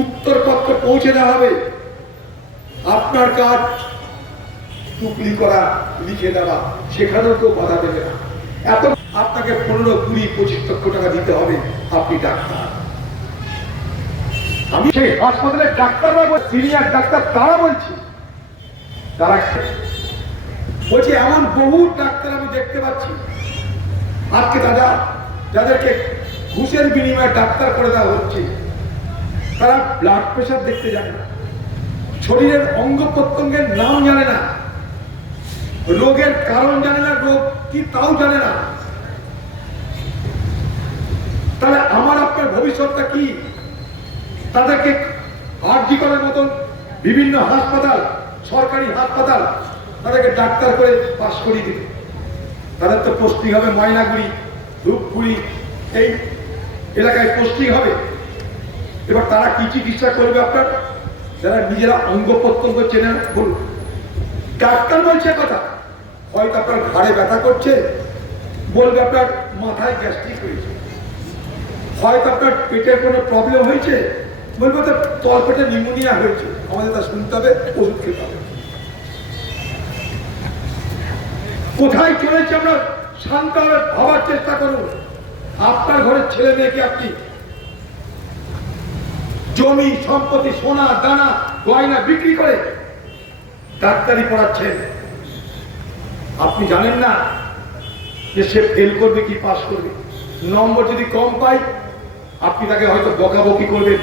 উত্তরপত্র পৌঁছে দেওয়া হবে। আপনার কাজ টুকলি করা, লিখে দেওয়া, সেখানেও কেউ বাধা দেবে না। এত আপনাকে পনেরো, কুড়ি, পঁচিশ লক্ষ টাকা দিতে হবে, আপনি ডাক্তার। আমি সেই হাসপাতালের ডাক্তাররা সিনিয়র ডাক্তার তারা বলছি। তারা বলছি, এমন বহু ডাক্তার আমি দেখতে পাচ্ছি। আজকে দাদা যাদেরকে ঘুষের বিনিময়ে ডাক্তার করে দেওয়া হচ্ছে। তারা ব্লাড প্রেশার দেখতে জানে না। শরীরের অঙ্গ প্রত্যঙ্গের নাম জানে না। রোগের কারণ জানে না, রোগ কি তাও জানে না। তাহলে আমার, আপনার ভবিষ্যৎটা কি? তাদেরকে আরজি করার মতন বিভিন্ন হাসপাতাল, সরকারি হাসপাতাল, তাদেরকে ডাক্তার করে পাশ করিয়ে দিবে। তাদের তো পোস্টিং হবে, ময়নাগুড়ি, ধূপগুড়ি, এই এলাকায় পোস্টিং হবে। এবার তারা কি চিকিৎসা করবে আপনার? যারা নিজেরা অঙ্গ প্রত্যঙ্গ চেনে বলুন। ডাক্তার বলছে কথা, হয়তো আপনার ঘাড়ে ব্যথা করছে, বলবে আপনার মাথায় গ্যাস্ট্রিক হয়েছে। হয়তো আপনার পেটের কোনো প্রবলেম হয়েছে, বলব তো তলপেটে নিউমোনিয়া হয়েছে। আমাদের তা শুনতে হবে, ওষুধ খেতে হবে। কোথায় চলেছে আমরা, শান্ত ভাবার চেষ্টা করুন। আপনার ঘরের ছেলে মেয়েকে আপনি জমি, সম্পত্তি, সোনা, দানা, গয়না বিক্রি করে ডাক্তারি পড়াচ্ছেন। আপনি জানেন না যে সে ফেল করবে কি পাস করবে? নম্বর যদি কম পায়, আপনি তাকে হয়তো বকাবকি করবেন।